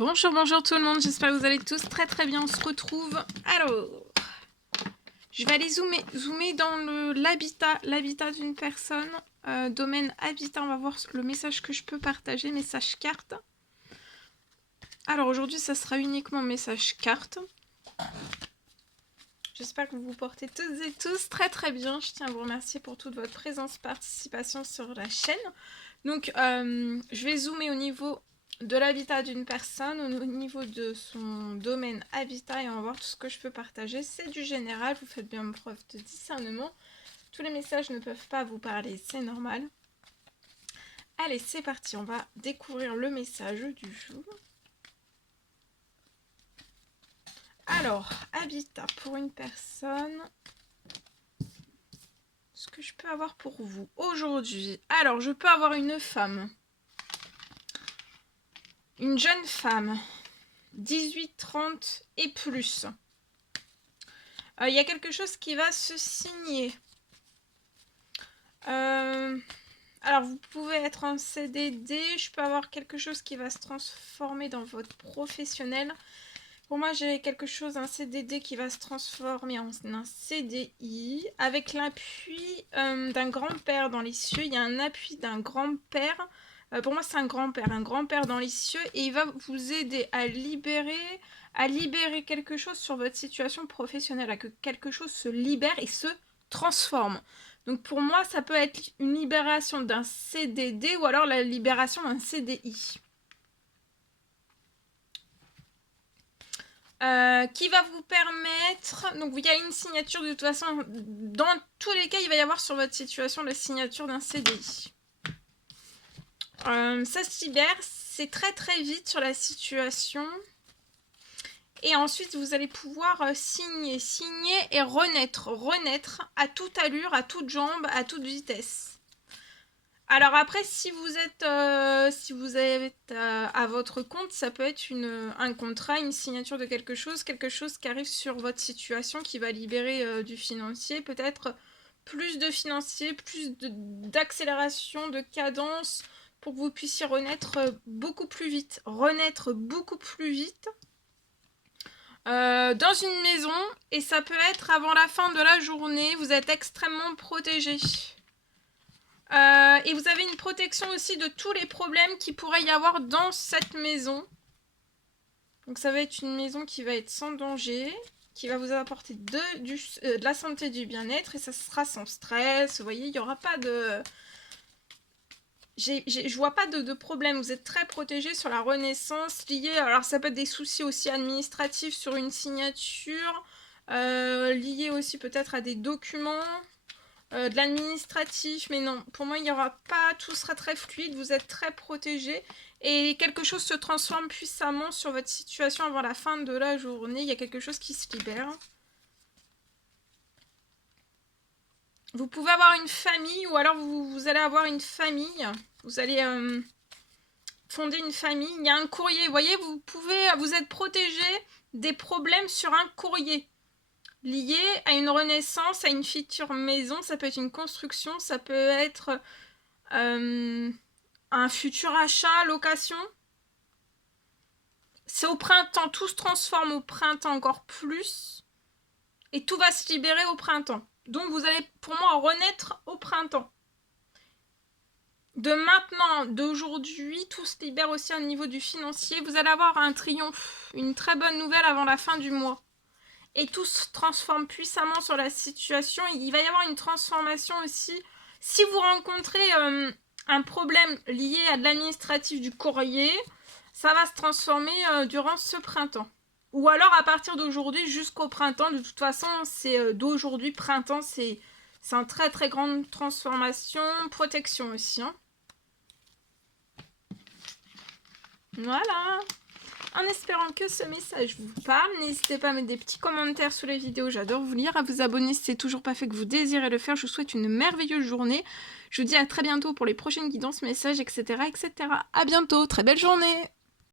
Bonjour, bonjour tout le monde, j'espère que vous allez tous très bien, on se retrouve. Alors, je vais aller zoomer dans l'habitat d'une personne, domaine habitat, on va voir le message que je peux partager, message carte. Alors aujourd'hui, ça sera uniquement message carte. J'espère que vous vous portez toutes et tous très bien. Je tiens à vous remercier pour toute votre présence, participation sur la chaîne. Donc, je vais zoomer au niveau de l'habitat d'une personne, au niveau de son domaine habitat, et on va voir tout ce que je peux partager. C'est du général, vous faites bien preuve de discernement. Tous les messages ne peuvent pas vous parler, c'est normal. Allez, c'est parti, on va découvrir le message du jour. Alors, habitat pour une personne. Ce que je peux avoir pour vous aujourd'hui. Alors, je peux avoir une femme. Une jeune femme. 18, 30 et plus. Il y a quelque chose qui va se signer. Alors, vous pouvez être en CDD. Je peux avoir quelque chose qui va se transformer dans votre professionnel. Pour moi, j'ai quelque chose, un CDD qui va se transformer en un CDI avec l'appui d'un grand-père dans les cieux. Il y a un appui d'un grand-père. Pour moi, c'est un grand-père dans les cieux, et il va vous aider à libérer quelque chose sur votre situation professionnelle, à que quelque chose se libère et se transforme. Donc pour moi, ça peut être une libération d'un CDD ou alors la libération d'un CDI. Qui va vous permettre, donc il y a une signature, de toute façon, dans tous les cas, il va y avoir sur votre situation la signature d'un CDI. Ça se libère, c'est très vite sur la situation. Et ensuite, vous allez pouvoir signer et renaître à toute allure, à toute jambe, à toute vitesse. Alors après, si vous êtes à votre compte, ça peut être un contrat, une signature de quelque chose qui arrive sur votre situation, qui va libérer du financier, peut-être plus de financier, plus d'accélération, de cadence, pour que vous puissiez renaître beaucoup plus vite. Dans une maison, et ça peut être avant la fin de la journée, vous êtes extrêmement protégé. Et vous avez une protection aussi de tous les problèmes qu'il pourrait y avoir dans cette maison. Donc ça va être une maison qui va être sans danger, qui va vous apporter de la santé, du bien-être, et ça sera sans stress. Vous voyez, il n'y aura pas de... Je vois pas de problème. Vous êtes très protégé sur la renaissance liée... Alors ça peut être des soucis aussi administratifs sur une signature, liés aussi peut-être à des documents... de l'administratif, mais non, pour moi il n'y aura pas, tout sera très fluide, vous êtes très protégé, et quelque chose se transforme puissamment sur votre situation avant la fin de la journée. Il y a quelque chose qui se libère. Vous pouvez avoir une famille, ou alors vous allez avoir une famille, vous allez fonder une famille. Il y a un courrier, vous voyez, vous êtes protégé des problèmes sur un courrier lié à une renaissance, à une future maison. Ça peut être une construction, ça peut être un futur achat, location. C'est au printemps, tout se transforme au printemps encore plus, et tout va se libérer au printemps. Donc vous allez, pour moi, renaître au printemps. De maintenant, d'aujourd'hui, tout se libère aussi au niveau du financier. Vous allez avoir un triomphe, une très bonne nouvelle avant la fin du mois. Et tout se transforme puissamment sur la situation. Il va y avoir une transformation aussi. Si vous rencontrez un problème lié à de l'administratif du courrier, ça va se transformer durant ce printemps. Ou alors à partir d'aujourd'hui jusqu'au printemps. De toute façon, c'est d'aujourd'hui, printemps, c'est une très grande transformation. Protection aussi. Hein. Voilà. En espérant que ce message vous parle, n'hésitez pas à mettre des petits commentaires sous les vidéos, j'adore vous lire, à vous abonner si c'est toujours pas fait, que vous désirez le faire. Je vous souhaite une merveilleuse journée. Je vous dis à très bientôt pour les prochaines guidances, messages, etc. À bientôt, très belle journée.